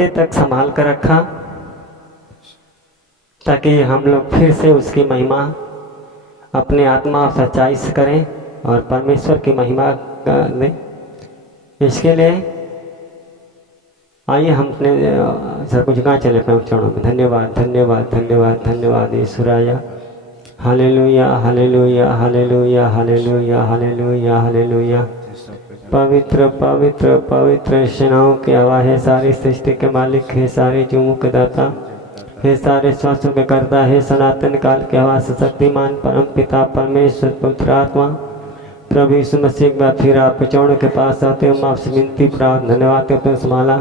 हफ्ते तक संभाल कर रखा, ताकि हम लोग फिर से उसकी महिमा अपने आत्मा और सच्चाई से करें और परमेश्वर की महिमा दें। इसके लिए आइए हम अपने सर को झुका चले अपने चरणों में। धन्यवाद धन्यवाद धन्यवाद धन्यवाद ईश्वराय। Hallelujah hallelujah hallelujah hallelujah hallelujah hallelujah. पवित्र पवित्र पवित्र सेनाओं के आवाज है, सारी सृष्टि के मालिक है, सारे जुमों के दाता हे, सारे श्वासों के कर्ता है, सनातन काल के आवाज शक्तिमान परम पिता परमेश्वर पवित्र आत्मा प्रभु यीशु मसीह एक बार फिर आपके चरणों के पास आते हम आपसे विनती प्रार्थना धन्यवाद करते हैं। संभाला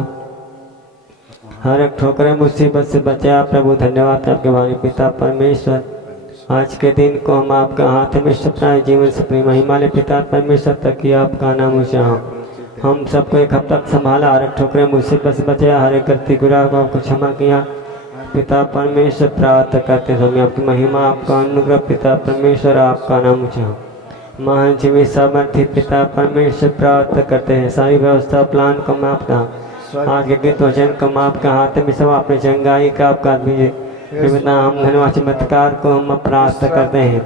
हर एक ठोकरें मुसीबत से बचाया प्रभु, धन्यवाद आपके भाई पिता परमेश्वर। आज के दिन को हम आपका हाथ में सपना जीवन से अपनी महिमा ले पिता परमेश्वर तक कि आपका नाम ऊंचा हो। हम सबको एक हफ्ता तक संभाला, हर एक ठोकरें मुसीबत से बचाया, हर एक गलती गुनाह को आपको क्षमा किया पिता परमेश्वर। प्रार्थना करते समय आपकी महिमा आपका अनुग्रह पिता परमेश्वर, आपका नाम ऊंचा हो। महान जीवी सामर्थ्य पिता परमेश्वर प्रार्थना करते हैं, सारी व्यवस्था प्लान को माप का आगे के वचन को माप का हाथ में सब अपने चंगाई का आपका पिता हम धन्यवाद चमत्कार को हम प्रार्थना करते हैं।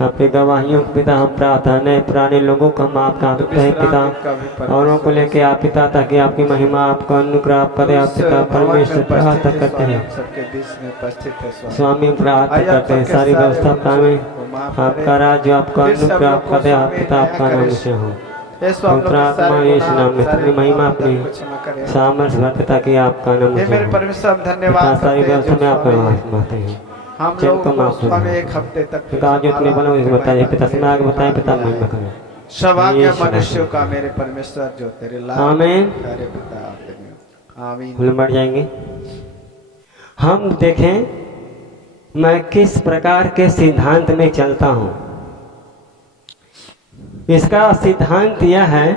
आपके गवाहियों को पिता हम प्रार्थना नए पुराने लोगों को हम आपका करते हैं पिता, औरों को लेके आप पिता ताकि आपकी महिमा आपका अनुग्रह आप करें। आप पिता परमेश्वर प्रार्थना करते हैं स्वामी प्रार्थना करते हैं, सारी व्यवस्था में आपका राज्य आपका अनुग्रह आप करें। आप पिता आपका नाम से हो आत्मा यीशु नाम में अपनी महिमा अपनी सामर्थ्य भरते ताकि आपका नाम मेरे परमेश्वर धन्यवाद सारी व्यवस्था में आपका मानते हैं। हम लोग स्वामी एक हफ्ते तक जो तुम्हें बना बताइए पिता से आगे बताएं पिता महिमा करें। सौभाग्य मनुष्यों का मेरे परमेश्वर जो तेरे लाल आमीन आमीन। बढ़ जाएंगे। हम देखें मैं किस प्रकार के सिद्धांत में चलता हूँ। इसका सिद्धांत यह है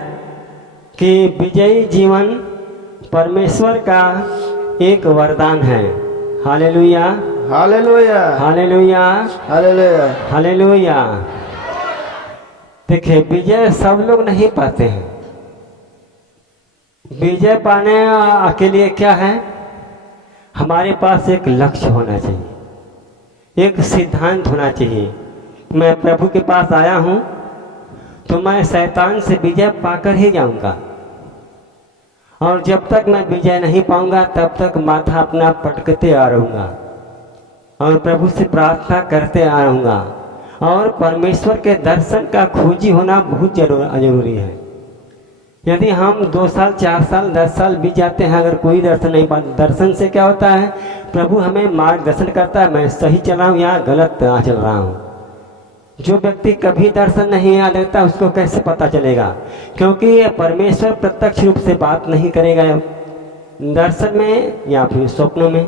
कि विजयी जीवन परमेश्वर का एक वरदान है। Hallelujah hallelujah hallelujah hallelujah hallelujah. देखिए विजय सब लोग नहीं पाते हैं। विजय पाने के लिए क्या है, हमारे पास एक लक्ष्य होना चाहिए, एक सिद्धांत होना चाहिए। मैं प्रभु के पास आया हूँ तो मैं शैतान से विजय पाकर ही जाऊंगा, और जब तक मैं विजय नहीं पाऊंगा तब तक माथा अपना पटकते आ रहूँगा और प्रभु से प्रार्थना करते आ रहूँगा। और परमेश्वर के दर्शन का खोजी होना बहुत जरूरी है। यदि हम 2 साल 4 साल 10 साल बीत जाते हैं, अगर कोई दर्शन नहीं पाते, दर्शन से क्या होता है, प्रभु हमें मार्गदर्शन करता है मैं सही चल रहा हूँ या गलत चल रहा हूँ। जो व्यक्ति कभी दर्शन नहीं याद रहता उसको कैसे पता चलेगा, क्योंकि परमेश्वर प्रत्यक्ष रूप से बात नहीं करेगा दर्शन में या फिर स्वप्नों में।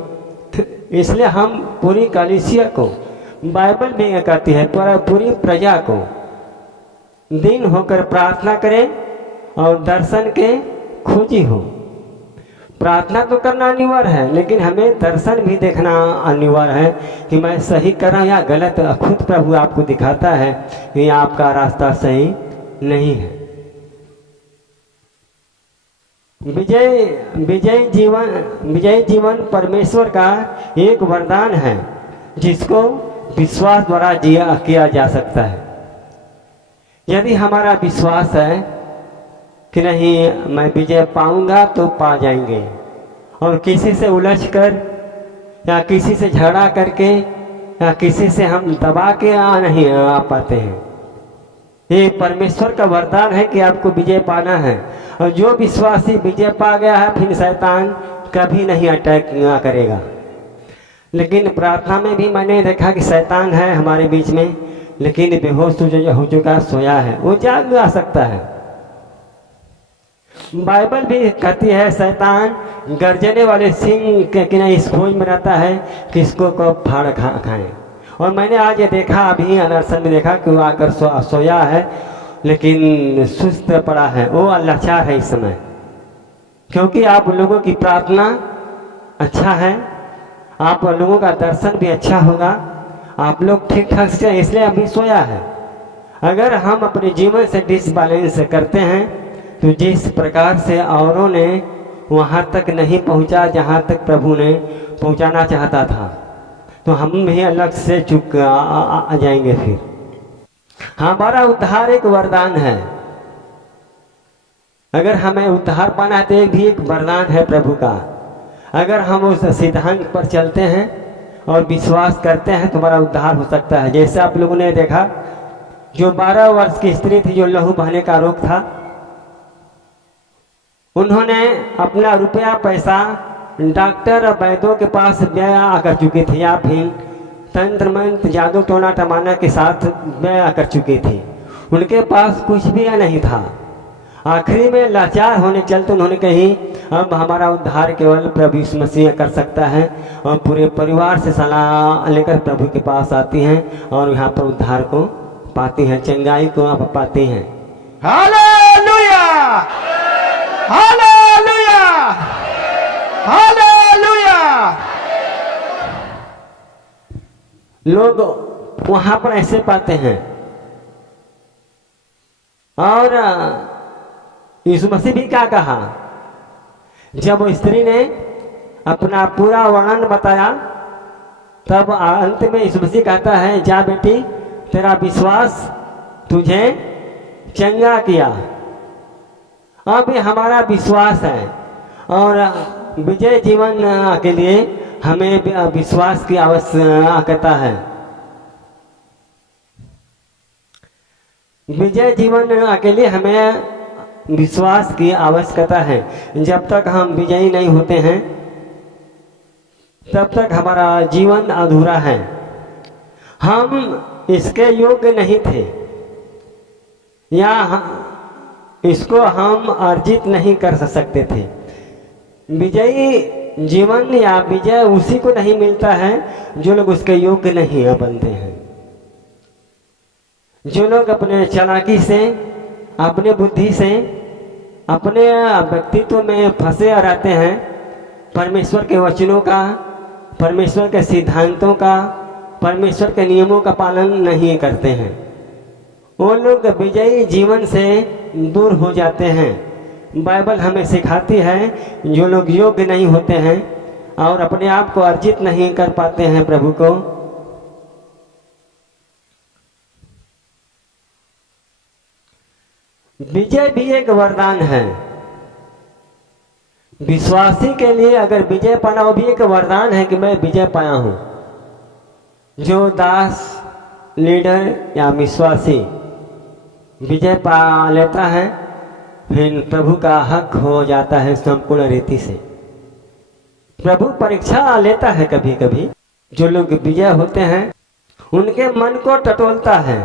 इसलिए हम पूरी कलीसिया को बाइबल में कहती है पूरी प्रजा को दिन होकर प्रार्थना करें और दर्शन के खोजी हो। प्रार्थना तो करना अनिवार्य है, लेकिन हमें दर्शन भी देखना अनिवार्य है कि मैं सही कर रहा हूँ या गलत। खुद प्रभु आपको दिखाता है कि आपका रास्ता सही नहीं है। विजय जीवन परमेश्वर का एक वरदान है जिसको विश्वास द्वारा किया जा सकता है। यदि हमारा विश्वास है कि नहीं मैं विजय पाऊंगा तो पा जाएंगे, और किसी से उलझ कर या किसी से झगड़ा करके या किसी से हम दबा के नहीं आ पाते हैं। ये परमेश्वर का वरदान है कि आपको विजय पाना है, और जो विश्वासी विजय पा गया है फिर शैतान कभी नहीं अटैक करेगा। लेकिन प्रार्थना में भी मैंने देखा कि शैतान है हमारे बीच में, लेकिन बेहोश हो चुका सोया है, वो जाग आ सकता है। बाइबल भी कहती है शैतान गर्जने वाले सिंह के किनारे इस खोज में रहता है कि इसको कब फाड़ खाएं। और मैंने आज ये देखा, अभी अनर्सन में देखा कि वो आकर सोया है लेकिन सुस्त पड़ा है, वो लाचार है इस समय। क्योंकि आप लोगों की प्रार्थना अच्छा है, आप लोगों का दर्शन भी अच्छा होगा, आप लोग ठीक ठाक से, इसलिए अभी सोया है। अगर हम अपने जीवन से डिसबैलेंस करते हैं तो जिस प्रकार से औरों ने वहाँ तक नहीं पहुँचा जहाँ तक प्रभु ने पहुँचाना चाहता था, तो हम भी अलग से चुक आ जाएंगे। फिर हमारा उद्धार एक वरदान है। अगर हमें उद्धार पाना है तो एक भी एक वरदान है प्रभु का। अगर हम उस सिद्धांत पर चलते हैं और विश्वास करते हैं तो हमारा उद्धार हो सकता है। जैसे आप लोगों ने देखा, जो 12 वर्ष की स्त्री थी, जो लहू बहने का रोग था, उन्होंने अपना रुपया पैसा डॉक्टर और वैद्यों के पास व्यय कर चुकी थी, या फिर तंत्र मंत्र जादू टोना टमाना के साथ व्यय कर चुकी थी। उनके पास कुछ भी नहीं था। आखिरी में लाचार होने चलते उन्होंने कही, अब हमारा उद्धार केवल प्रभु यीशु मसीह कर सकता है, और पूरे परिवार से सलाह लेकर प्रभु के पास आती हैं और यहाँ पर उद्धार को पाती हैं, चंगाई को आप पाती हैं। Hallelujah, hallelujah, hallelujah. लोग वहां पर ऐसे पाते हैं। और यीशु मसीह भी क्या कहा, जब वो स्त्री ने अपना पूरा वर्णन बताया, तब अंत में यीशु मसीह कहता है, जा बेटी, तेरा विश्वास तुझे चंगा किया। अब ये हमारा विश्वास है, और विजय जीवन के लिए हमें विश्वास की आवश्यकता है। विजय जीवन के लिए हमें विश्वास की आवश्यकता है। जब तक हम विजयी नहीं होते हैं तब तक हमारा जीवन अधूरा है। हम इसके योग्य नहीं थे, या इसको हम अर्जित नहीं कर सकते थे। विजयी जीवन या विजय उसी को नहीं मिलता है जो लोग उसके योग्य नहीं बनते हैं। जो लोग अपने चालाकी से, अपने बुद्धि से, अपने व्यक्तित्व में फंसे रहते हैं, परमेश्वर के वचनों का, परमेश्वर के सिद्धांतों का, परमेश्वर के नियमों का पालन नहीं करते हैं, वो लोग विजयी जीवन से दूर हो जाते हैं। बाइबल हमें सिखाती है, जो लोग योग्य नहीं होते हैं और अपने आप को अर्जित नहीं कर पाते हैं प्रभु को, विजय भी एक वरदान है। विश्वासी के लिए अगर विजय पाना, वो भी एक वरदान है कि मैं विजय पाया हूं। जो दास, लीडर या विश्वासी विजय पा लेता है, फिर प्रभु का हक हो जाता है संपूर्ण रीति से। प्रभु परीक्षा लेता है कभी कभी। जो लोग विजय होते हैं उनके मन को टटोलता है,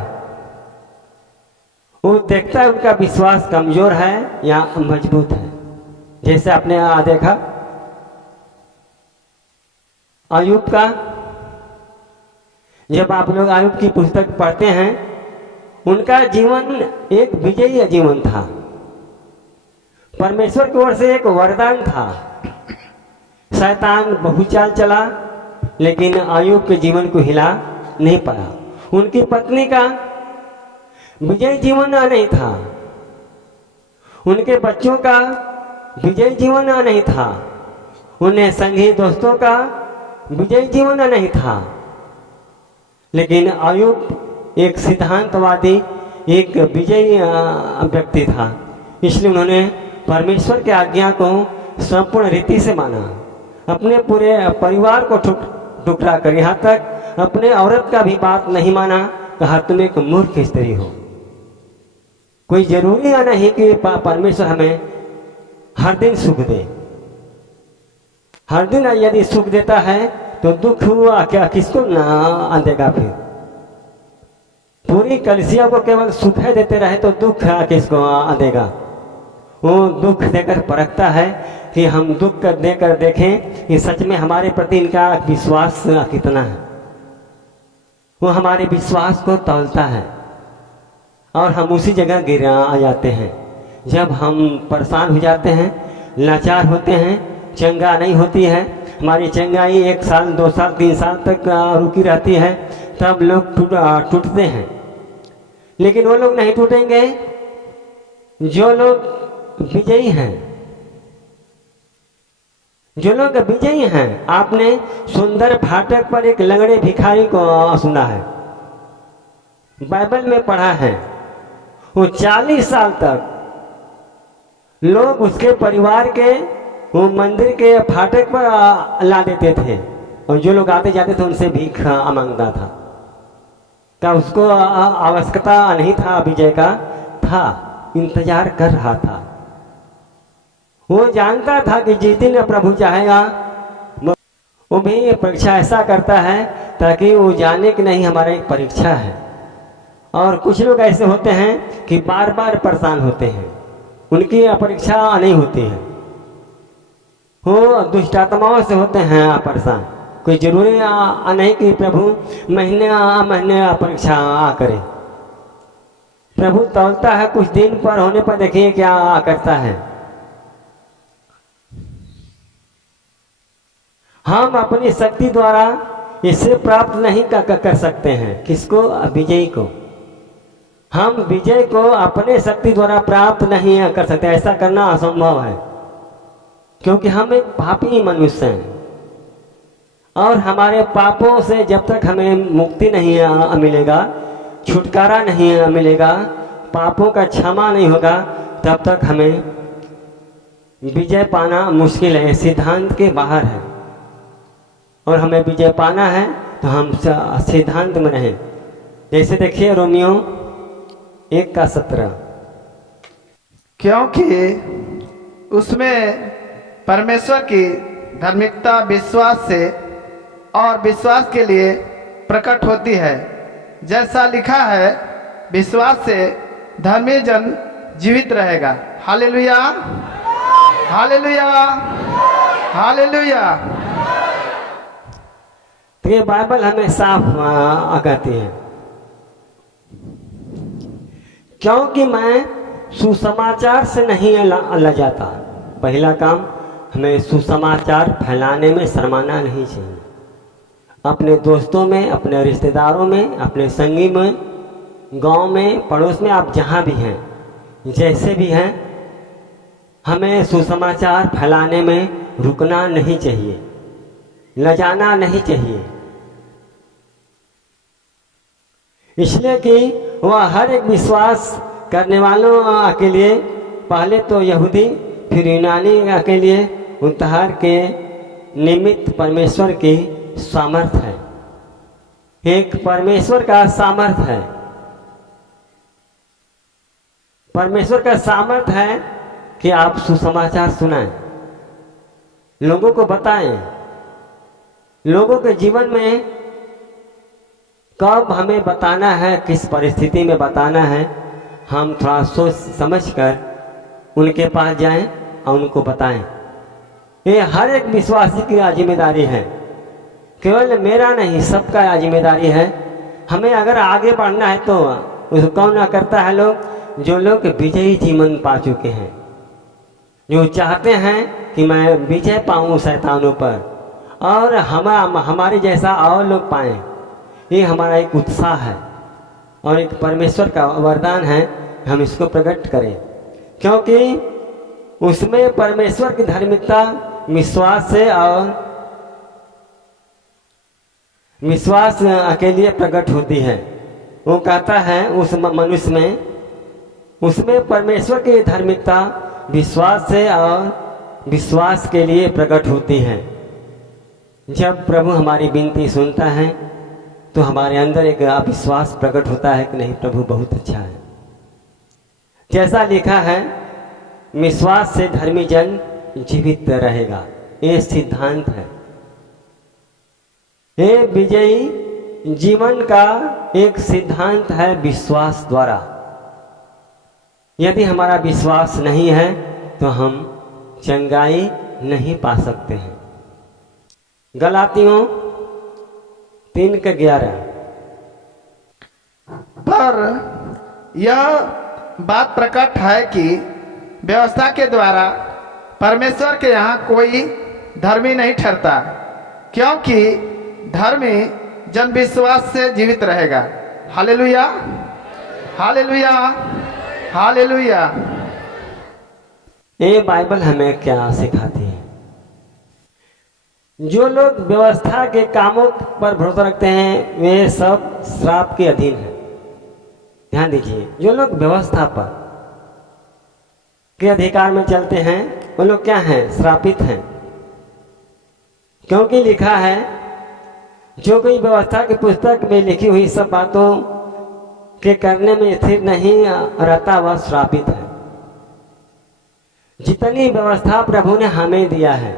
वो देखता है उनका विश्वास कमजोर है या मजबूत है। जैसे आपने देखा अय्यूब का, जब आप लोग अय्यूब की पुस्तक पढ़ते हैं, उनका जीवन एक विजयी जीवन था। परमेश्वर की ओर से एक वरदान था। शैतान बहुत चाल चला, लेकिन अय्यूब के जीवन को हिला नहीं पाया। उनकी पत्नी का विजय जीवन नहीं था, उनके बच्चों का विजय जीवन नहीं था, उन्हें संगी दोस्तों का विजय जीवन नहीं था। लेकिन अय्यूब एक सिद्धांतवादी, एक विजयी व्यक्ति था। इसलिए उन्होंने परमेश्वर की आज्ञा को संपूर्ण रीति से माना, अपने पूरे परिवार को ठुकरा कर, यहाँ तक अपने औरत का भी बात नहीं माना, कहा तुम एक मूर्ख स्त्री हो। कोई जरूरी नहीं कि परमेश्वर हमें हर दिन सुख दे। हर दिन यदि सुख देता है तो दुख हुआ क्या किसको ना देगा। फिर पूरी कलिसिया को केवल सुख देते रहे तो दुख किसको देगा। वो दुख देकर परखता है कि हम दुख देकर देखें कि सच में हमारे प्रति इनका विश्वास कितना है। वो हमारे विश्वास को तौलता है और हम उसी जगह गिर आ जाते हैं। जब हम परेशान हो जाते हैं, लाचार होते हैं, चंगा नहीं होती है, हमारी चंगाई 1 साल 2 साल 3 साल तक रुकी रहती है, तब लोग टूटते हैं। लेकिन वो लोग नहीं टूटेंगे जो लोग विजयी हैं। जो लोग विजयी हैं, आपने सुंदर फाटक पर एक लंगड़े भिखारी को सुना है, बाइबल में पढ़ा है। वो 40 साल तक लोग उसके परिवार के वो मंदिर के फाटक पर ला देते थे, और जो लोग आते जाते थे उनसे भीख मांगता था। क्या उसको आवश्यकता नहीं था विजय का? था, इंतजार कर रहा था। वो जानता था कि जिस दिन प्रभु चाहेगा, वो भी ये परीक्षा ऐसा करता है ताकि वो जाने कि नहीं हमारा एक परीक्षा है। और कुछ लोग ऐसे होते हैं कि बार बार परेशान होते हैं, उनकी परीक्षा नहीं होती है, वो दुष्ट आत्माओं से होते हैं परेशान। कोई जरूरी नहीं कि प्रभु महीने महीने परीक्षा करे। प्रभु तौलता है, कुछ दिन पर होने पर देखिए क्या करता है। हम अपनी शक्ति द्वारा इसे प्राप्त नहीं कर सकते हैं। किसको? विजयी को। हम विजय को अपने शक्ति द्वारा प्राप्त नहीं कर सकते, ऐसा करना असंभव है, क्योंकि हम एक पापी मनुष्य हैं, और हमारे पापों से जब तक हमें मुक्ति नहीं मिलेगा, छुटकारा नहीं मिलेगा, पापों का क्षमा नहीं होगा, तब तक हमें विजय पाना मुश्किल है, सिद्धांत के बाहर है। और हमें विजय पाना है तो हम सिद्धांत में रहें। जैसे देखिए रोमियो 1:17, क्योंकि उसमें परमेश्वर की धार्मिकता विश्वास से और विश्वास के लिए प्रकट होती है। जैसा लिखा है, विश्वास से धर्मी जन जीवित रहेगा। Hallelujah, hallelujah, hallelujah. तो ये बाइबल हमें साफ कहती है, क्योंकि मैं सुसमाचार से नहीं लजाता। पहला काम, हमें सुसमाचार फैलाने में शर्माना नहीं चाहिए। अपने दोस्तों में, अपने रिश्तेदारों में, अपने संगी में, गांव में, पड़ोस में, आप जहां भी हैं, जैसे भी हैं, हमें सुसमाचार फैलाने में रुकना नहीं चाहिए, लजाना नहीं चाहिए। इसलिए कि वह हर एक विश्वास करने वालों के लिए, पहले तो यहूदी फिर यूनानी के लिए उद्धार के निमित्त परमेश्वर की सामर्थ्य है। एक परमेश्वर का सामर्थ्य है, परमेश्वर का सामर्थ्य है कि आप सुसमाचार सुनाएं, लोगों को बताएं। लोगों के जीवन में कब हमें बताना है, किस परिस्थिति में बताना है, हम थोड़ा सोच समझ कर उनके पास जाएं और उनको बताएं। ये हर एक विश्वासी की जिम्मेदारी है, केवल मेरा नहीं, सबका जिम्मेदारी है। हमें अगर आगे बढ़ना है तो उसको कौन करता है? लोग जो लोग विजयी जीवन पा चुके हैं, जो चाहते हैं कि मैं विजय पाऊं शैतानों पर, और हमारे जैसा और लोग पाएं। ये हमारा एक उत्साह है और एक परमेश्वर का वरदान है, हम इसको प्रकट करें, क्योंकि उसमें परमेश्वर की धार्मिकता विश्वास से और विश्वास के लिए प्रकट होती है। वो कहता है उस मनुष्य में, उसमें परमेश्वर की धार्मिकता विश्वास से और विश्वास के लिए प्रकट होती है। जब प्रभु हमारी विनती सुनता है तो हमारे अंदर एक विश्वास प्रकट होता है कि नहीं, प्रभु बहुत अच्छा है। जैसा लिखा है, विश्वास से धर्मी जन जीवित रहेगा। ये सिद्धांत है, ये विजयी जीवन का एक सिद्धांत है, विश्वास द्वारा। यदि हमारा विश्वास नहीं है तो हम चंगाई नहीं पा सकते हैं। गलातियों 3:11। पर यह बात प्रकट है कि व्यवस्था के द्वारा परमेश्वर के यहाँ कोई धर्मी नहीं ठहरता, क्योंकि धर्मी जन विश्वास से जीवित रहेगा। Hallelujah, hallelujah, hallelujah. ये बाइबल हमें क्या सिखाती है? जो लोग व्यवस्था के कामों पर भरोसा रखते हैं वे सब श्राप के अधीन हैं। ध्यान दीजिए, जो लोग व्यवस्था पर के अधिकार में चलते हैं वो लोग क्या हैं? श्रापित हैं। क्योंकि लिखा है, जो कोई व्यवस्था की पुस्तक में लिखी हुई सब बातों के करने में स्थिर नहीं रहता वह श्रापित है। जितनी व्यवस्था प्रभु ने हमें दिया है,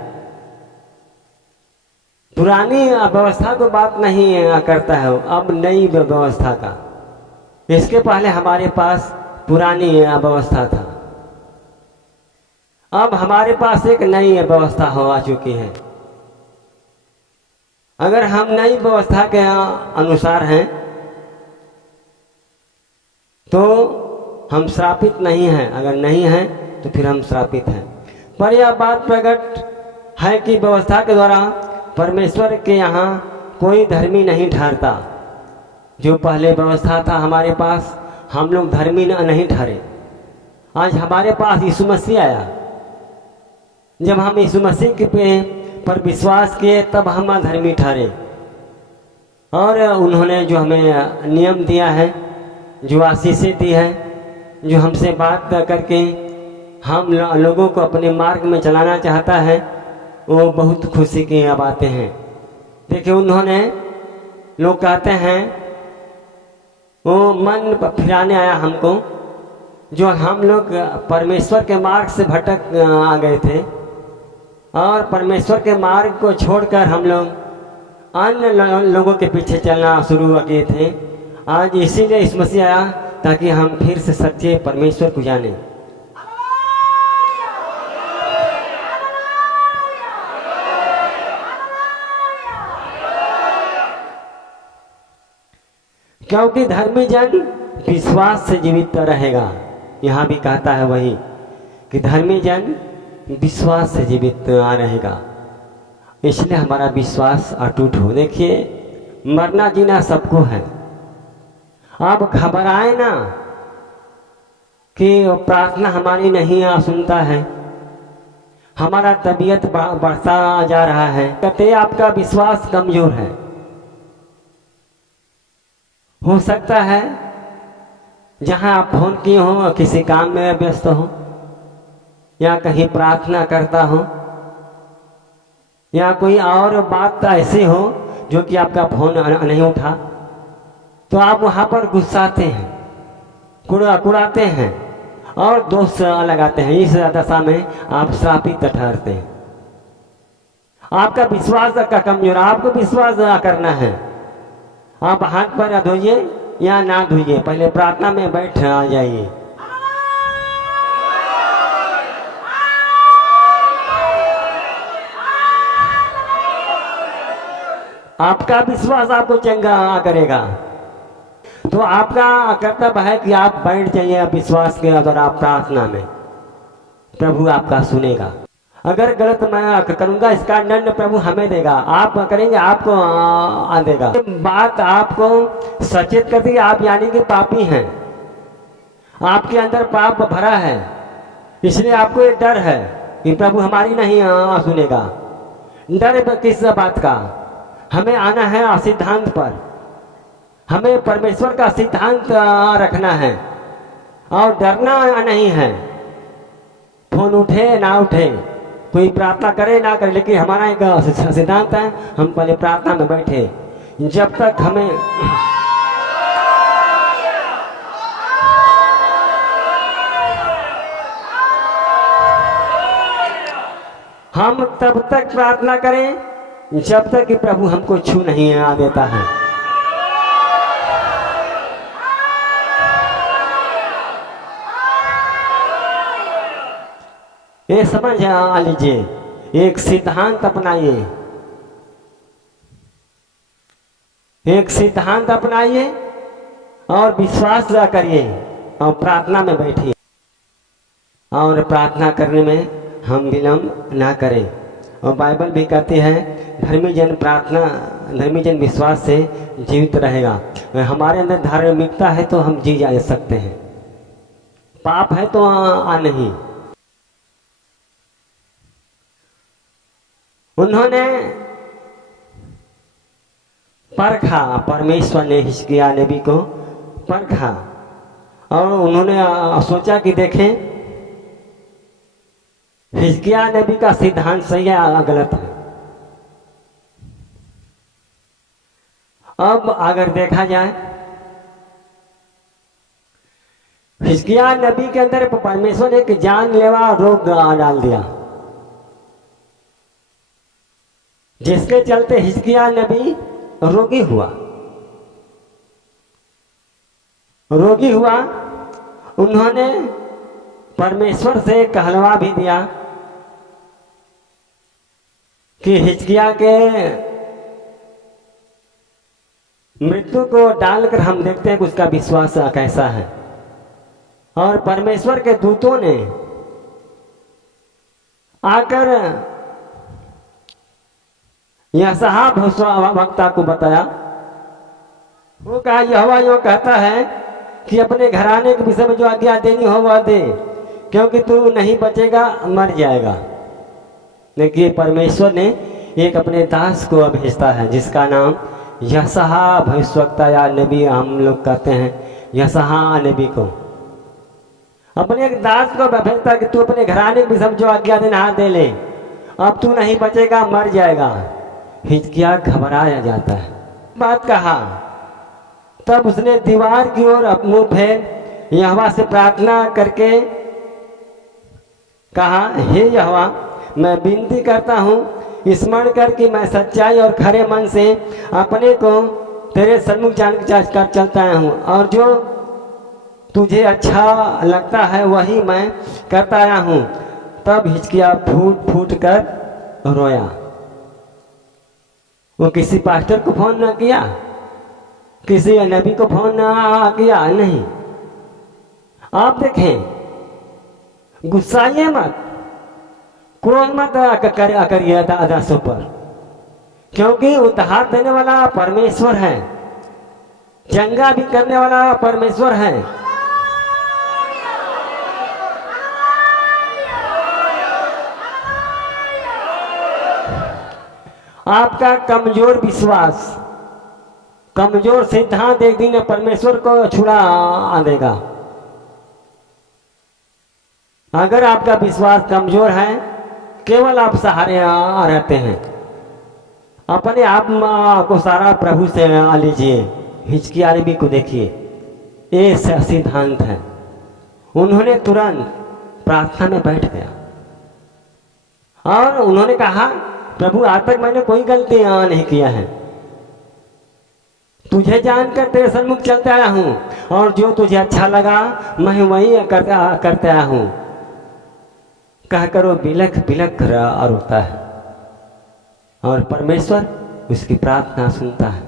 पुरानी व्यवस्था को बात नहीं करता है, अब नई व्यवस्था का। इसके पहले हमारे पास पुरानी व्यवस्था था, अब हमारे पास एक नई व्यवस्था हो आ चुकी है। अगर हम नई व्यवस्था के अनुसार हैं तो हम श्रापित नहीं हैं, अगर नहीं हैं तो फिर हम श्रापित हैं। पर यह बात प्रकट है कि व्यवस्था के द्वारा परमेश्वर के यहाँ कोई धर्मी नहीं ठहरता। जो पहले व्यवस्था था हमारे पास, हम लोग धर्मी नहीं ठहरे। आज हमारे पास यीशु मसीह आया, जब हम यीशु मसीह के पर विश्वास किए तब हम धर्मी ठहरे। और उन्होंने जो हमें नियम दिया है, जो आशीषें दी है, जो हमसे बात करके हम लोगों को अपने मार्ग में चलाना चाहता है, वो बहुत खुशी की बातें हैं। देखिए, उन्होंने, लोग कहते हैं वो मन फिराने आया हमको, जो हम लोग परमेश्वर के मार्ग से भटक आ गए थे और परमेश्वर के मार्ग को छोड़कर हम लोग अन्य लोगों के पीछे चलना शुरू किए थे। आज इसीलिए इस मसीह आया ताकि हम फिर से सच्चे परमेश्वर को जाने। क्योंकि धर्मी जन विश्वास से जीवित रहेगा। यहाँ भी कहता है वही कि धर्मी जन विश्वास से जीवित रहेगा। इसलिए हमारा विश्वास अटूट हो। देखिए, मरना जीना सबको है। आप घबराए ना कि प्रार्थना हमारी नहीं सुनता है, हमारा तबीयत बढ़ता जा रहा है, कहते आपका विश्वास कमजोर है। हो सकता है जहां आप फोन किए हो किसी काम में व्यस्त हो, या कहीं प्रार्थना करता हो, या कोई और बात ऐसी हो जो कि आपका फोन नहीं उठा, तो आप वहां पर गुस्साते हैं, कुड़ाते हैं और दोष लगाते हैं। इस दशा में आप श्रापित ठहरते हैं। आपका विश्वास का कमजोर, आपको विश्वास करना है। आप हाथ पर धोइए या ना धोइए, पहले प्रार्थना में बैठ आ जाइए। आपका विश्वास आपको चंगा करेगा। तो आपका कर्तव्य है कि आप बैठ जाइए विश्वास के अगर आप प्रार्थना में, प्रभु आपका सुनेगा। अगर गलत मैं करूंगा इसका दंड प्रभु हमें देगा, आप करेंगे आपको देगा। बात आपको सचेत करती है, आप यानी कि पापी हैं, आपके अंदर पाप भरा है, इसलिए आपको एक डर है कि प्रभु हमारी नहीं सुनेगा। डर किस बात का? हमें आना है सिद्धांत पर, हमें परमेश्वर का सिद्धांत रखना है और डरना नहीं है। फोन उठे ना उठे, कोई प्रार्थना करे ना करे, लेकिन हमारा एक सिद्धांत है, हम पहले प्रार्थना में बैठे। जब तक हमें हम तब तक प्रार्थना करें जब तक कि प्रभु हमको छू नहीं आ देता है। ये समझ लीजिए, एक सिद्धांत अपनाइए, एक सिद्धांत अपनाइए और विश्वास करिए और प्रार्थना में बैठिए। और प्रार्थना करने में हम विलंब ना करें। और बाइबल भी कहती है धर्मी जन विश्वास से जीवित रहेगा। हमारे अंदर धार्मिकता है तो हम जी जा सकते हैं, पाप है तो नहीं। उन्होंने परखा, परमेश्वर ने हिजकिय्याह नबी को परखा और उन्होंने सोचा कि देखें हिजकिय्याह नबी का सिद्धांत सही है या गलत है। अब अगर देखा जाए हिजकिय्याह नबी के अंदर परमेश्वर ने एक जानलेवा रोग डाल दिया, जिसके चलते हिजकिय्याह नबी रोगी हुआ। उन्होंने परमेश्वर से कहलवा भी दिया कि हिजकिय्याह के मृत्यु को डालकर हम देखते हैं कि उसका विश्वास कैसा है। और परमेश्वर के दूतों ने आकर यशायाह भविष्यवक्ता को बताया। वो कहा यहोवा यूं कहता है कि अपने घराने के विषय में जो आज्ञा देनी हो वह दे, क्योंकि तू नहीं बचेगा, मर जाएगा। देखिए परमेश्वर ने एक अपने दास को भेजता है जिसका नाम यशायाह भविष्यवक्ता या नबी हम लोग कहते हैं। यशायाह नबी को अपने एक दास को भेजता कि तू अपने घराने के विषय में जो आज्ञा देना दे ले, अब तू नहीं बचेगा, मर जाएगा। हिजकिय्याह घबराया जाता है। बात कहा तब उसने दीवार की ओर मुंह फेर यहोवा से प्रार्थना करके कहा, हे यहोवा, मैं विनती करता हूँ स्मरण कर कि मैं सच्चाई और खरे मन से अपने को तेरे सन्मुख कर चलता हूँ और जो तुझे अच्छा लगता है वही मैं करता आया हूँ। तब हिजकिय्याह फूट फूट कर रोया। वो किसी पास्टर को फोन न किया, किसी नबी को फोन न किया, नहीं। आप देखें, गुस्साइए मत, क्रोध मत करिए दासों पर, क्योंकि उद्धार देने वाला परमेश्वर है, चंगा भी करने वाला परमेश्वर है। आपका कमजोर विश्वास, कमजोर सिद्धांत एक दिन परमेश्वर को छुड़ा देगा। अगर आपका विश्वास कमजोर है, केवल आप सहारे रहते हैं, अपने आप को सारा प्रभु से लीजिए। हिजकिय्याह नबी को देखिए, ये सिद्धांत है। उन्होंने तुरंत प्रार्थना में बैठ गया और उन्होंने कहा, प्रभु आज तक मैंने कोई गलती नहीं किया है, तुझे जानकर तेरे सन्मुख चलता आया हूँ और जो तुझे अच्छा लगा मैं वही करते आया हूँ। कहकर वो बिलख बिलख कर रोता है और परमेश्वर उसकी प्रार्थना सुनता है।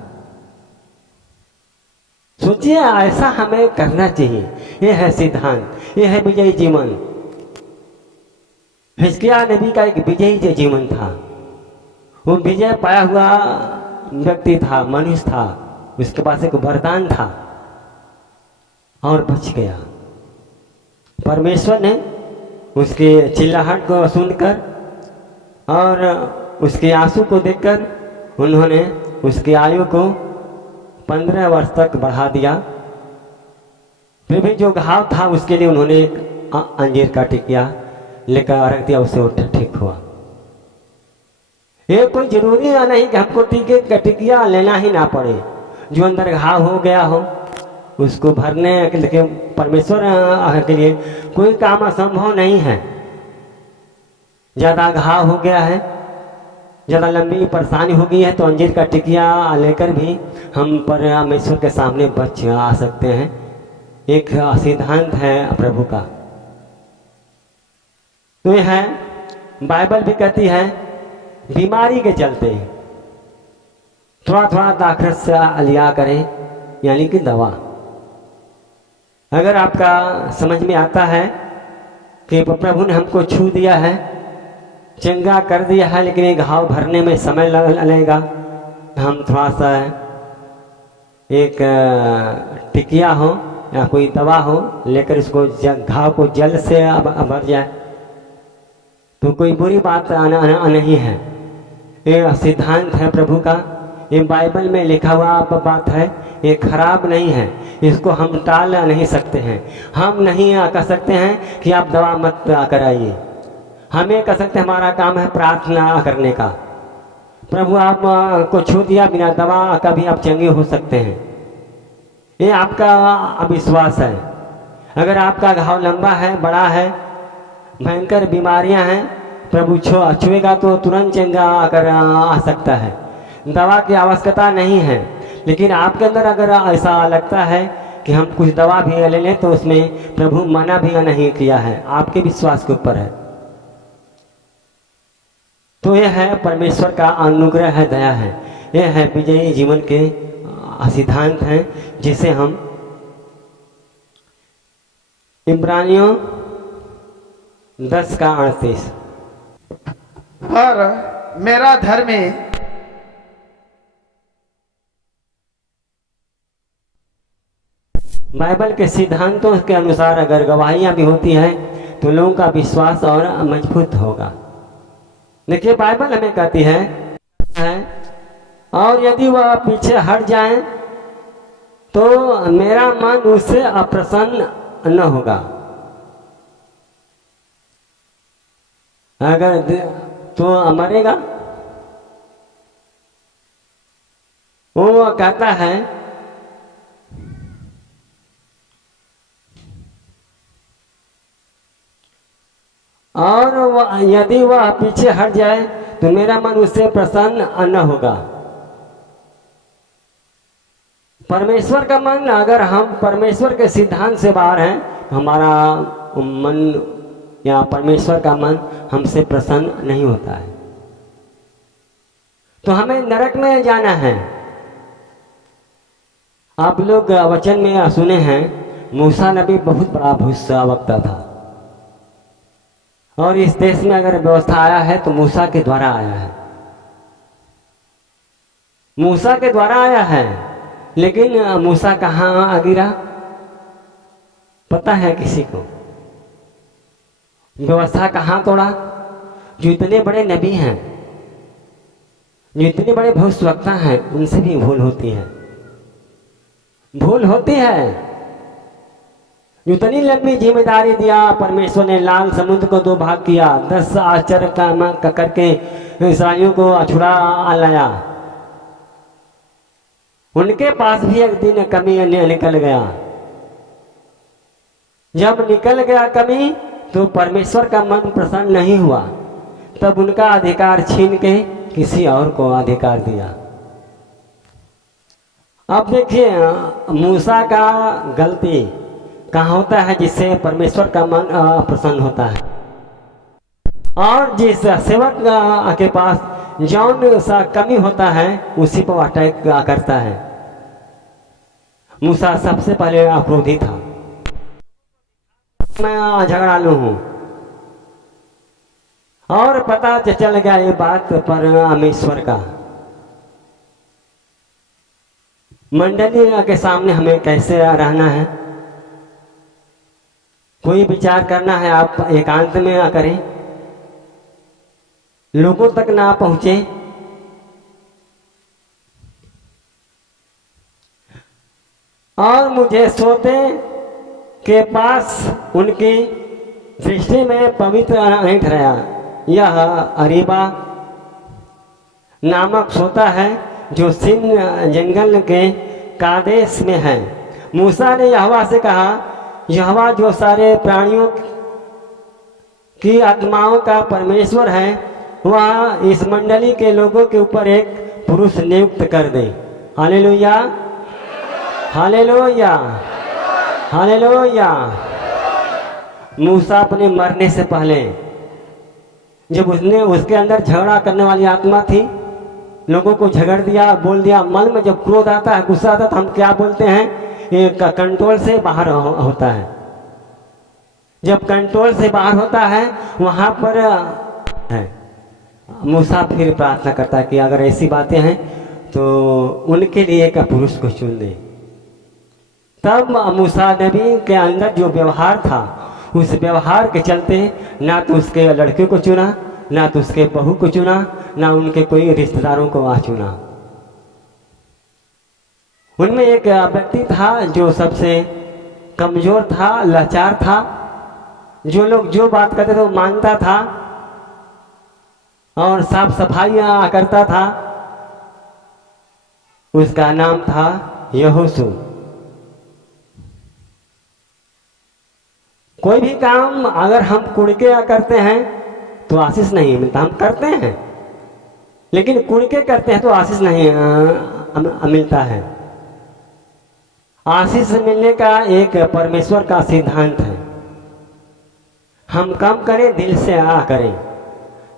सोचिए, ऐसा हमें करना चाहिए। यह है सिद्धांत, यह है विजयी जीवन। हिजकिय्याह नबी का एक विजयी जीवन था। वो विजय पाया हुआ व्यक्ति था, मनुष्य था, उसके पास एक वरदान था और बच गया। परमेश्वर ने उसके चिल्लाहट को सुनकर और उसके आंसू को देखकर उन्होंने उसकी आयु को 15 वर्ष तक बढ़ा दिया। फिर भी जो घाव था उसके लिए उन्होंने एक अंजीर का टिकिया लेकर रख दिया, उससे वो ठीक हुआ। ये कोई जरूरी नहीं कि हमको टीके का टिकिया लेना ही ना पड़े। जो अंदर घाव हो गया हो उसको भरने के लिए परमेश्वर के लिए कोई काम असंभव नहीं है। ज़्यादा घाव हो गया है, ज़्यादा लंबी परेशानी हो गई है, तो अंजीर का टिकिया लेकर भी हम परमेश्वर के सामने बच आ सकते हैं। एक सिद्धांत है प्रभु का। तो यह है, बाइबल भी कहती है बीमारी के चलते थोड़ा थोड़ा दाखरस से लिया करें, यानी कि दवा। अगर आपका समझ में आता है कि प्रभु ने हमको छू दिया है, चंगा कर दिया है, लेकिन ये घाव भरने में समय लगेगा, हम थोड़ा सा एक टिकिया हो या कोई दवा हो लेकर इसको घाव को जल से भर जाए तो कोई बुरी बात नहीं है। ये सिद्धांत है प्रभु का ये बाइबल में लिखा हुआ बात है, ये खराब नहीं है, इसको हम टाल नहीं सकते हैं। हम नहीं कह सकते हैं कि आप दवा मत कराइए, हमें कह सकते हैं हमारा काम है प्रार्थना करने का। प्रभु आप को छू दिया, बिना दवा का भी आप चंगे हो सकते हैं, ये आपका अविश्वास है। अगर आपका घाव लंबा है, बड़ा है, भयंकर बीमारियां हैं, प्रभु छुएगा तो तुरंत चंगा आकर आ सकता है, दवा की आवश्यकता नहीं है। लेकिन आपके अंदर अगर ऐसा लगता है कि हम कुछ दवा भी ले लें, तो उसमें प्रभु मना भी नहीं किया है, आपके विश्वास के ऊपर है। तो यह है परमेश्वर का अनुग्रह है, दया है, यह है विजयी जीवन के सिद्धांत हैं, जिसे हम इब्रानियों 10:38 पर मेरा धर्मी बाइबल के सिद्धांतों के अनुसार अगर गवाहियां भी होती हैं तो लोगों का विश्वास और मजबूत होगा। देखिए बाइबल हमें कहती है और यदि वह पीछे हट जाए तो मेरा मन उससे अप्रसन्न न होगा। अगर तो मरेगा, वो कहता है और यदि वह पीछे हट जाए तो मेरा मन उससे प्रसन्न न होगा। परमेश्वर का मन, अगर हम परमेश्वर के सिद्धांत से बाहर हैं तो हमारा मन या परमेश्वर का मन हमसे प्रसन्न नहीं होता है, तो हमें नरक में जाना है। आप लोग वचन में सुने हैं मूसा नबी बहुत बड़ा भविष्यवक्ता था, और इस देश में अगर व्यवस्था आया है तो मूसा के द्वारा आया है, मूसा के द्वारा आया है। लेकिन मूसा कहाँ गिरा पता है किसी को? व्यवस्था कहाँ तोड़ा? जो इतने बड़े नबी हैं, जो इतने बड़े भविष्यवक्ता हैं, उनसे भी भूल होती है, भूल होती है। इतनी लंबी जिम्मेदारी दिया परमेश्वर ने, लाल समुद्र को 2 भाग किया, 10 आश्चर्य काम करके इस्राएलियों को छुड़ा लाया। उनके पास भी एक दिन कमी निकल गया। जब निकल गया कमी तो परमेश्वर का मन प्रसन्न नहीं हुआ, तब उनका अधिकार छीन के किसी और को अधिकार दिया। अब देखिए मूसा का गलती कहाँ होता है जिससे परमेश्वर का मन प्रसन्न होता है, और जिस सेवक के पास जौन सा कमी होता है उसी पर अटैक करता है। मूसा सबसे पहले क्रोधी था, मैं झगड़ालू हूं, और पता चल गया ये बात परमेश्वर का। मंडली के सामने हमें कैसे रहना है, कोई विचार करना है आप एकांत में करें, लोगों तक ना पहुंचे। और मुझे सोते के पास उनकी दृष्टि में पवित्र नहीं ठहराया। यह अरीबा नामक सोता है जो सिन जंगल के कादेश में है। मूसा ने यहोवा से कहा, यहोवा जो सारे प्राणियों की आत्माओं का परमेश्वर है, वह इस मंडली के लोगों के ऊपर एक पुरुष नियुक्त कर दे। Hallelujah, hallelujah, hallelujah. मूसा अपने मरने से पहले, जब उसने उसके अंदर झगड़ा करने वाली आत्मा थी, लोगों को झगड़ दिया, बोल दिया। मन में जब क्रोध आता है, गुस्सा आता है, तो हम क्या बोलते हैं, ये कंट्रोल से बाहर होता है। जब कंट्रोल से बाहर होता है वहां पर है। मूसा फिर प्रार्थना करता है कि अगर ऐसी बातें हैं तो उनके लिए एक पुरुष को चुन दे। तब मूसा नबी के अंदर जो व्यवहार था, उस व्यवहार के चलते ना तो उसके लड़के को चुना, ना तो उसके बहू को चुना, ना उनके कोई रिश्तेदारों को चुना। उनमें एक व्यक्ति था जो सबसे कमजोर था, लाचार था, जो लोग जो बात करते थे वो मानता था और साफ सफाइयाँ करता था। उसका नाम था यहोशू। कोई भी काम अगर हम कुड़ के करते हैं तो आशीष नहीं मिलता। हम करते हैं लेकिन कुड़ के करते हैं तो आशीष नहीं मिलता है। आशीष मिलने का एक परमेश्वर का सिद्धांत है। हम काम करें, दिल से करें,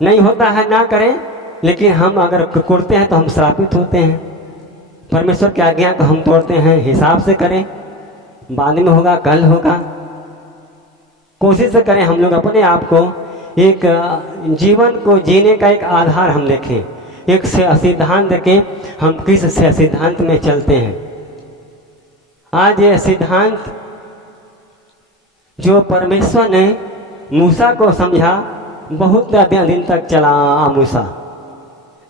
नहीं होता है ना करें, लेकिन हम अगर कुड़ते हैं तो हम श्रापित होते हैं। परमेश्वर की आज्ञा को हम तोड़ते हैं। हिसाब से करें, बाद में होगा, कल होगा। कोशिश करें हम लोग अपने आप को एक जीवन को जीने का एक आधार हम देखें, एक सिद्धांत देखें, हम किस सिद्धांत में चलते हैं। आज ये सिद्धांत जो परमेश्वर ने मूसा को समझा, बहुत दिन तक चला मूसा,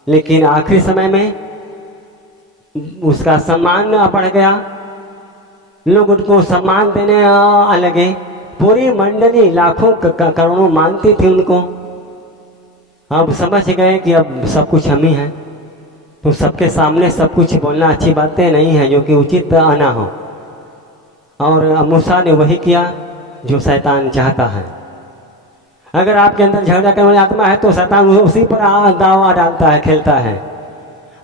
लेकिन आखिरी समय में उसका सम्मान बढ़ गया। लोग उनको सम्मान देने लगे। पूरी मंडली लाखों करोड़ों मानती थी उनको। अब समझ गए कि अब सब कुछ हम ही हैं, तो सबके सामने सब कुछ बोलना अच्छी बातें नहीं है, जो कि उचित आना हो। और मूसा ने वही किया जो शैतान चाहता है। अगर आपके अंदर झगड़ा करने वाली आत्मा है तो शैतान उसी पर दावा डालता है, खेलता है।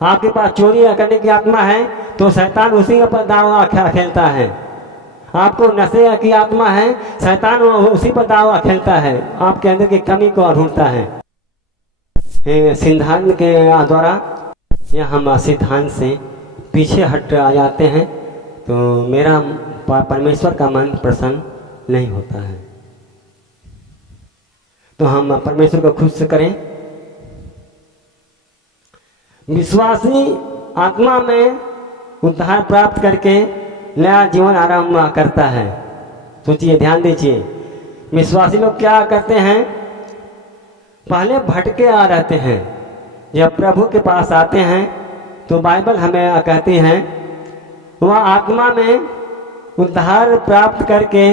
आपके पास चोरी करने की आत्मा है तो शैतान उसी पर दावा खेलता है। आपको नशे की आत्मा है, शैतान उसी पर दावा खेलता है, आपके अंदर की कमी को ढूंढता है। सिद्धांत के द्वारा या हम सिद्धांत से पीछे हट जाते हैं तो मेरा परमेश्वर का मन प्रसन्न नहीं होता है। तो हम परमेश्वर को खुश करें। विश्वासी आत्मा में उद्धार प्राप्त करके नया जीवन आरंभ करता है। सोचिए, ध्यान दीजिए, विश्वासी लोग क्या करते हैं? पहले भटके रहते हैं। जब प्रभु के पास आते हैं तो बाइबल हमें कहती है वह आत्मा में उद्धार प्राप्त करके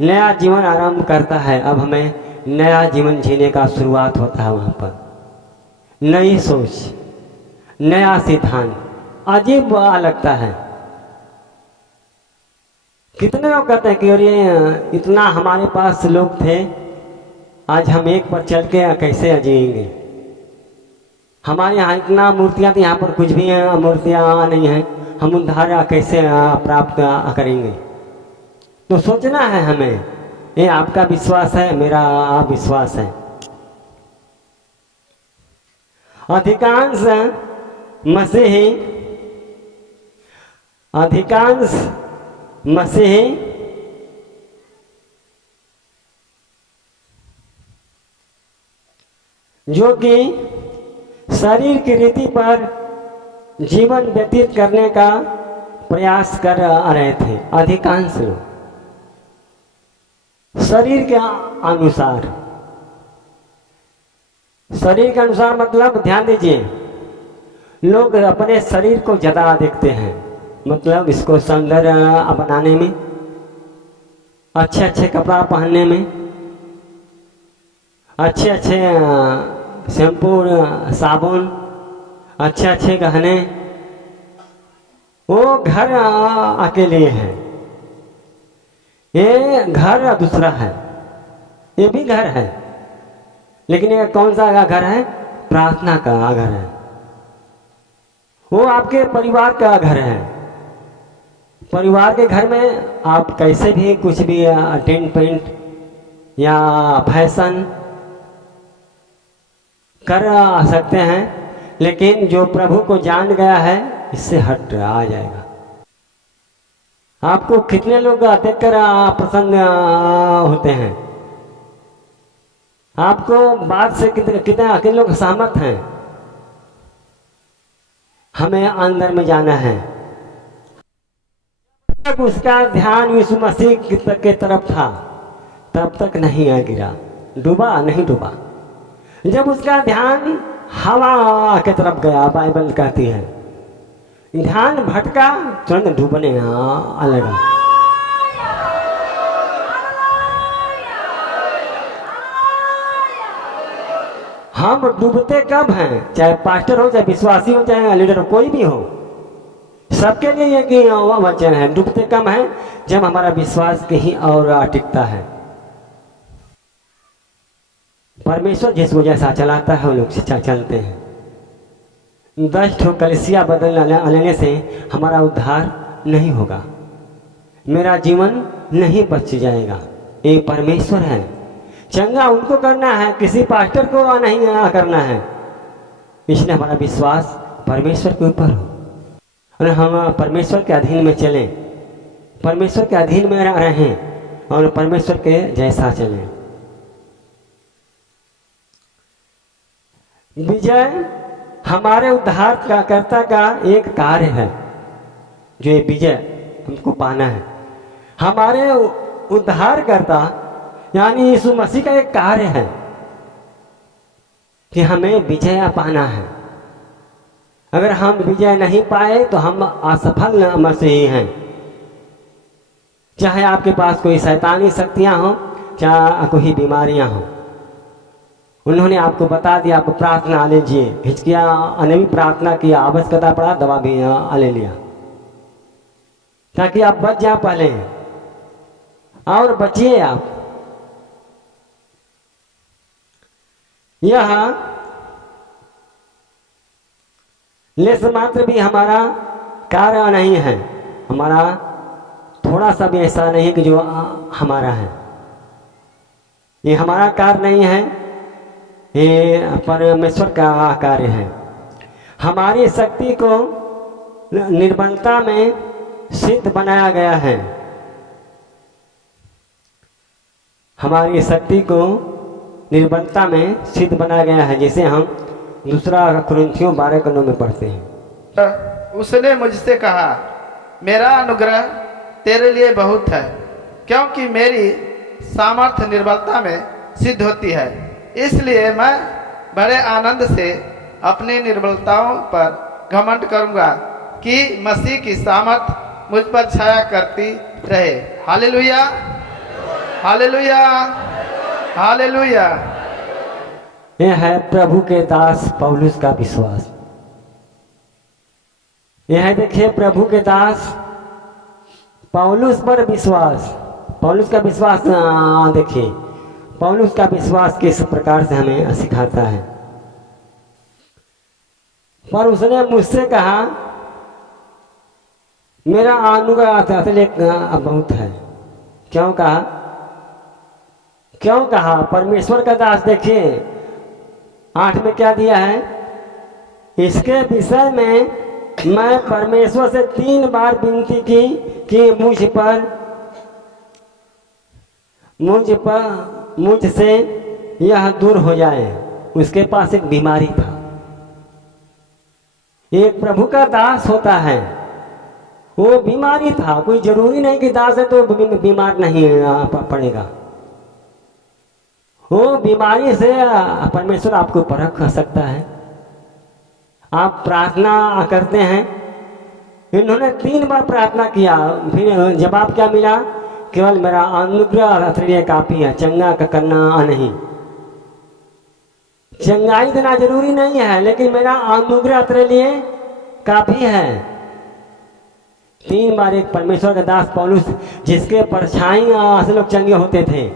नया जीवन आरंभ करता है। अब हमें नया जीवन जीने का शुरुआत होता है। वहाँ पर नई सोच, नया सिद्धांत। अजीब लगता है। कितने लोग कहते हैं कि अरे इतना हमारे पास लोग थे, आज हम एक पर चल के कैसे जिएंगे। हमारे यहाँ इतना मूर्तियाँ थी, यहाँ पर कुछ भी मूर्तियाँ नहीं हैं, हम उद्धार कैसे प्राप्त करेंगे। तो सोचना है हमें, ये आपका विश्वास है, मेरा विश्वास है। अधिकांश मसीही जो कि शरीर की रीति पर जीवन व्यतीत करने का प्रयास कर रहे थे। अधिकांश लोग शरीर के अनुसार, शरीर के अनुसार मतलब ध्यान दीजिए, लोग अपने शरीर को ज्यादा देखते हैं, मतलब इसको सुंदर बनाने में, अच्छे अच्छे कपड़ा पहनने में, अच्छे अच्छे शैम्पू साबुन, अच्छे अच्छे गहने। वो घर अकेले है, ये घर दूसरा है, ये भी घर है, लेकिन ये कौन सा घर है? प्रार्थना का घर है। वो आपके परिवार का घर है। परिवार के घर में आप कैसे भी कुछ भी टेंट पेंट या फैशन कर सकते हैं, लेकिन जो प्रभु को जान गया है इससे हट आ जाएगा। आपको कितने लोग देखकर प्रसन्न होते हैं? आपको बात से कितने लोग सहमत हैं? हमें अंदर में जाना है। तक उसका ध्यान यीशु मसीह के तरफ था, तब तक नहीं गिरा, डूबा नहीं डूबा। जब उसका ध्यान हवा के तरफ गया, बाइबल कहती है ध्यान भटका तुरंत डूबने लगा। हम डूबते कब हैं? चाहे पास्टर हो, चाहे विश्वासी हो, चाहे लीडर हो, कोई भी हो, सबके लिए ये कि वचन है, डूबते कम है जब हमारा विश्वास कहीं और टिकता है। परमेश्वर जिसको जैसा चलाता है वो लोग चलते हैं। 10 ठो कलसिया बदलने से हमारा उद्धार नहीं होगा, मेरा जीवन नहीं बच जाएगा। ये परमेश्वर है, चंगा उनको करना है, किसी पास्टर को नहीं करना है। इसलिए हमारा विश्वास परमेश्वर के ऊपर हो और हम परमेश्वर के अधीन में चलें, परमेश्वर के अधीन में रहें और परमेश्वर के जैसा चलें। विजय हमारे उद्धार का कर्ता का एक कार्य है, जो ये विजय हमको पाना है। हमारे उद्धार करता यानी यीशु मसीह का एक कार्य है कि हमें विजय पाना है। अगर हम विजय नहीं पाए तो हम असफल मसीही हैं। चाहे आपके पास कोई शैतानी शक्तियां हो, चाहे कोई बीमारियां हो, उन्होंने आपको बता दिया, आप प्रार्थना लीजिए। हिचकिया ने भी प्रार्थना किया, आवश्यकता पड़ा दवा भी ले लिया ताकि आप बच जाए पहले, और बचिए आप। यह लेस मात्र भी हमारा कार्य नहीं है, हमारा थोड़ा सा भी ऐसा नहीं कि जो हमारा है, ये हमारा कार्य नहीं है, ये परमेश्वर का कार्य है। हमारी शक्ति को निर्बलता में सिद्ध बनाया गया है, हमारी शक्ति को निर्बलता में सिद्ध बनाया गया है, जिसे हम दूसरा कुरिन्थियों 12:9 में पढ़ते हैं। उसने मुझसे कहा, मेरा अनुग्रह तेरे लिए बहुत है, क्योंकि मेरी सामर्थ्य निर्बलता में सिद्ध होती है। इसलिए मैं बड़े आनंद से अपनी निर्बलताओं पर घमंड करूंगा कि मसीह की सामर्थ मुझ पर छाया करती रहे। Hallelujah, hallelujah, hallelujah. यह है प्रभु के दास पौलुस का विश्वास। यह है, देखिए, प्रभु के दास पौलुस पर विश्वास। पौलुस का विश्वास देखिए, पौलुस का विश्वास किस प्रकार से हमें सिखाता है। पर उसने मुझसे कहा, मेरा अनुग्रह बहुत है। क्यों कहा? क्यों कहा? परमेश्वर का दास देखिए 8 में क्या दिया है, इसके विषय में मैं परमेश्वर से 3 बार विनती की कि मुझसे यह दूर हो जाए। उसके पास एक बीमारी था। एक प्रभु का दास होता है, वो बीमारी था। कोई जरूरी नहीं कि दास है तो बीमार नहीं पड़ेगा। वो बीमारी से परमेश्वर आपको परख सकता है। आप प्रार्थना करते हैं, इन्होंने 3 बार प्रार्थना किया, फिर जवाब क्या मिला? केवल मेरा अनुग्रह तेरे लिए काफी है, चंगा का करना नहीं। चंगाई देना जरूरी नहीं है, लेकिन मेरा अनुग्रह तेरे लिए काफी है। 3 बार एक परमेश्वर का दास पौलुस, जिसके परछाई से लोग चंगे होते थे,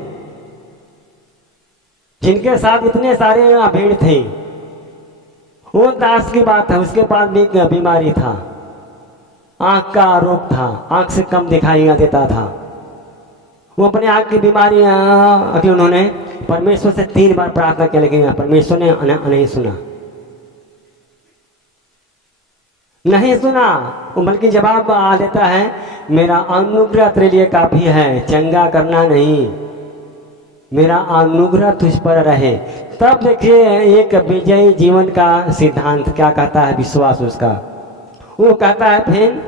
जिनके साथ इतने सारे भीड़ थे, वो दास की बात है। उसके पास भी एक बीमारी था, आंख का रोग था, आंख से कम दिखाई देता था। वो अपने आंख की बीमारी उन्होंने परमेश्वर से 3 बार प्रार्थना किया, लेकिन परमेश्वर ने नहीं सुना, नहीं सुना। बल्कि जवाब आ देता है, मेरा अनुग्रह तेरे लिए काफी है, चंगा करना नहीं, मेरा अनुग्रह तुझ पर रहे। तब देखिए एक विजयी जीवन का सिद्धांत क्या कहता है, विश्वास उसका। वो कहता है, फिर